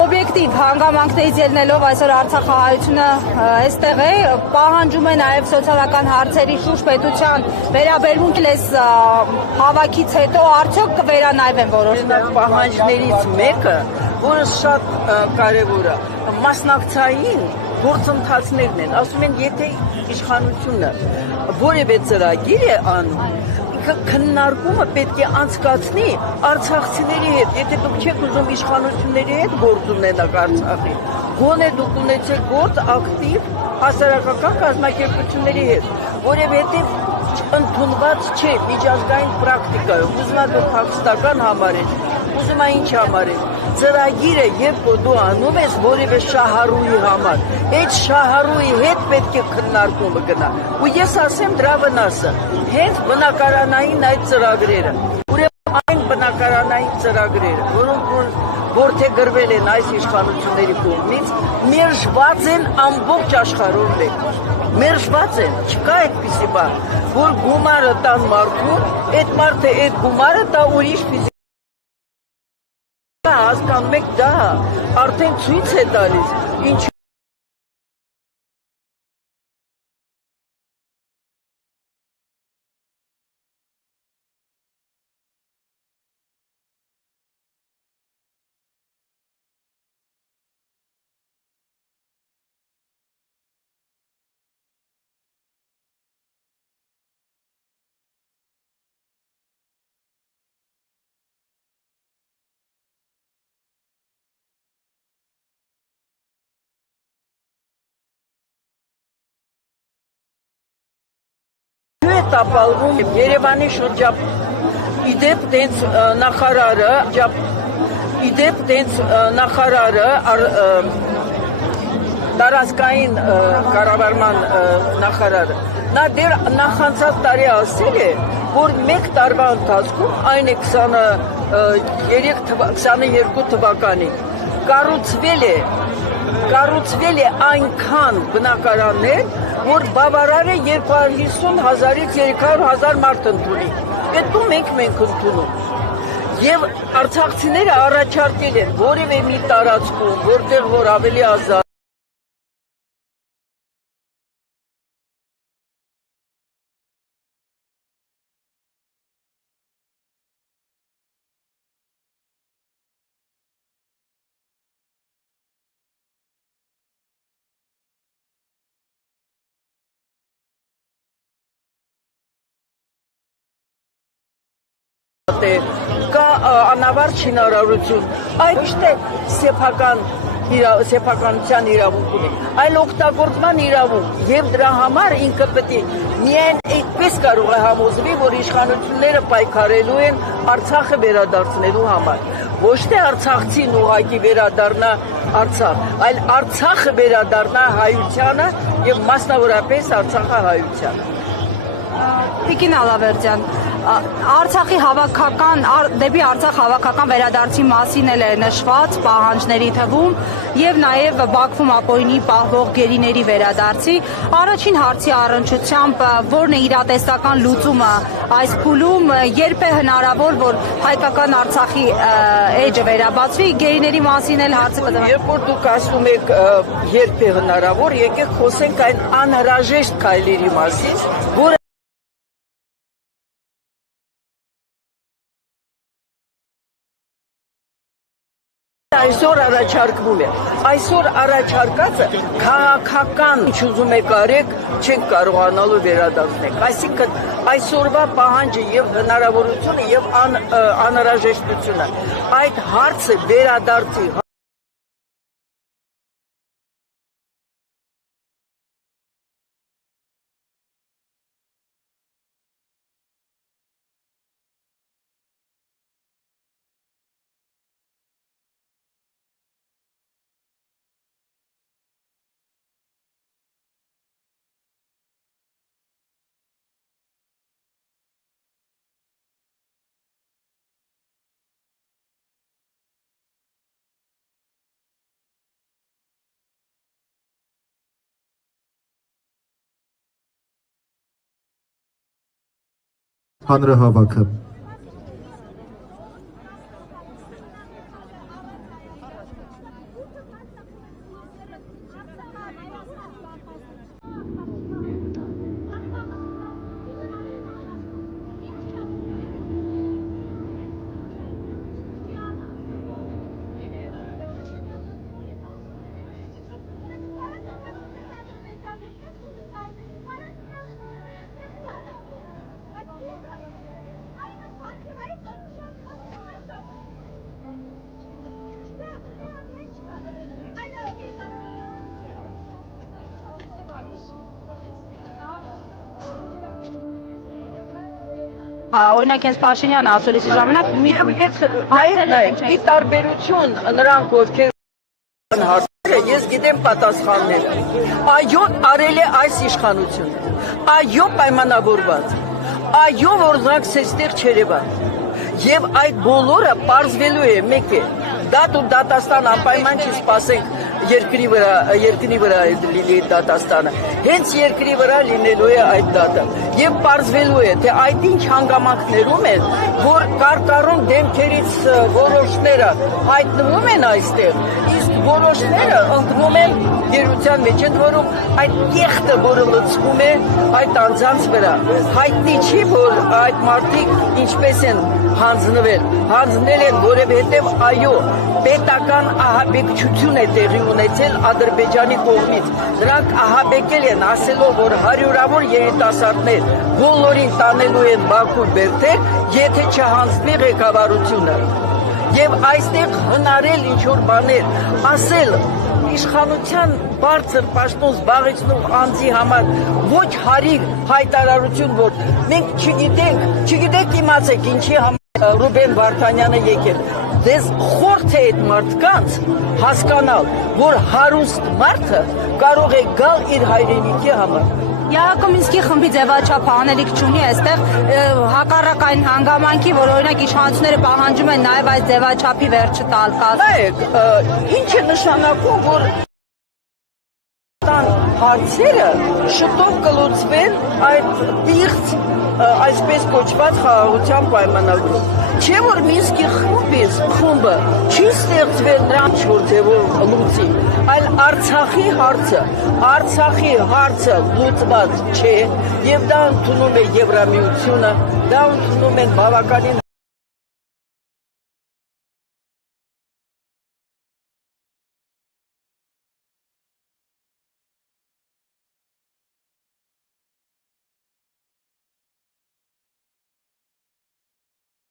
Օբյեկտիվ հանգամանքներից ելնելով այսօր Արցախահայությունը այստեղ է, պահանջում է նաև սոցիալական հարցերի շուրջ պետության վերաբերմունք լես հավաքից հետո արդյոք կվերանայվեն որոշ պահանջներից մեկը, որը շատ կարևոր է, մասնակցային գործընթացներն են, ասում են, եթե իշխանությունը որևէ ծրագիր է անում, քննարկումը պետք է անցկացնի արցախցիների հետ, եթե դուք չեք ուզում իշխանությունների հետ գործ ունենաք Արցախի, գոնե դուք ունեցեք գործ ակտիվ հասարակական կազմակերպությունների հետ, որովհետև ընդունված չէ միջազգային պրակտիկայում, ուզում եք փախստական համարել, ուզում եք ինչ համարել, ծրագիրը երբ դու անում ես որևէ շահառուի համար, այդ շահառուի հետ պետք է քննարկումը գնա, ու ես ասեմ դրա վնասը, հենց բնակարանային այդ ծրագրերը, ուրեմն այն բնակարանային ծրագրերը, որոնք որդեգրվել են այս իշխանությունների կողմից, մերժված են ամբողջ աշխարհում մեկ, մերժված են, չկա այդպիսի բան, որ գումարը տան մարդուն, այդ մարդը այդ գումարը տա ուրիշ ֆիզիկ հասկանում եք դա արդեն ցույց է տալիս ինչ տապալվում Երևանի շրջապատում իդեպ դենց նախարարը տարածքային կառավարման նախարարը նա դեռ նախանցած տարի ասել է, որ մեկ տարվա ընթացքում այն է 22 թվականին կառուցվել է այնքան բնակարաններ, որ բավարար է 250,000-ից 300,000 մարդ ընդունի։ Այդու մենք ընդունում։ Եվ արցախցիները առաջարկել են որևէ մի տարածքում, որտեղ որ ավելի ազատ կա անավարտ շինարարություն, այդ ոչ թե սեփականության իրավունք ունի, այլ օգտագործման իրավունք, եւ դրա համար ինքը պետք է միայն այդպես կարող է համոզվի, որ իշխանությունները պայքարելու են Արցախը վերադարձնելու համար, ոչ թե արցախցին ուղղակի վերադառնա Արցախ, այլ Արցախը վերադառնա հայությանը եւ մասնավորապես Արցախահայությանը։ Տիկին Ալավերդյան, Արցախի դեպի Արցախ հավաքական վերադարձի մասին էլ է նշված պահանջների թվում եւ նաեւ Բաքվում ապօրինի պահվող գերիների վերադարձի առաջին հարցի առնչությամբ որն է իրատեսական լուծումը այս փուլում երբ է հնարավոր որ հայկական Արցախի էջը վերաբացվի գերիների մասին էլ հարցը կդառնա։ Երբ որ դուք ասում եք երբ է հնարավոր, եկեք խոսենք այն անհրաժեշտ քայլերի մասին, որ այսօր առաջարկվում է։ Այսօր առաջարկածը քաղաքական ինչ ուզում եք արեք, չենք կարողանալու վերադարձնել։ Այսինքն այսօրվա պահանջը եւ հնարավորությունը եւ անհրաժեշտությունը այդ հարցը վերադարձի հանրահավաքը Օրինակ հենց Փաշինյանը ասուլիսի ժամանակ Այդ տարբերություն նրանք ովքեր հարցերը ես գիտեմ պատասխանները այո արել է այս իշխանությունը այո պայմանավորված այո որ նրանք սեստեղ չերևան եւ այդ բոլորը պարզվելու է մեկ է դատ ու դատաստան անպայման չի սպասենք երկրի վրա լինի դատաստանը հենց երկրի վրա լինելու է այդ դատը եւ պարզվելու է թե այդ ինչ հանգամանքներում են որ կարկառուն դեմքերից որոշները հայտնվում են այստեղ իսկ որոշները ընդվում են գերության մեջ ընդ որում այդ կեղտը որը լցվում է այդ անձանց վրա հայտնի չի որ այդ մարդիկ ինչպես են հանձնել են որովհետև այո պետական ահաբեկչություն է տեղի ունեցել Ադրբեջանի կողմից նրանք ահաբեկել են ասելով որ հարյուրավոր երիտասարդներ բոլորին տանելու են Բաքու Բերդեր եթե չհանձնվի ղեկավարությունը եւ այստեղ հնարել ինչ որ բաներ ասել իշխանության բարձր պաշտոն զբաղեցնող անձի համար ոչ հարիր հայտարարություն որ մենք չգիտենք իմացեք ինչի համար Ռուբեն Վարդանյանը եկել դες խորթ է այդ մարդկանց հասկանալ որ հարուստ մարդը կարող է գալ իր հայրենիքի համար Յակոմինսկի խմբի ձևաչափը անելիք չունի այստեղ հակառակ այն հանգամանքի որ օրինակ իշխանությունները պահանջում են նաև այս ձևաչափի վերջը տալ նայեք ինչ է նշանակում որ հարցերը շուտով կլուծվեն այդ պիղծ այսպես կոչված խաղաղության պայմանագրում չէ որ Մինսկի խումբը չի ստեղծվել նրանց շուրթևով լուծի այլ Արցախի հարցը լուծված չէ եւ դա ընդունում է Եվրամիությունը դա ընդունում են բավականին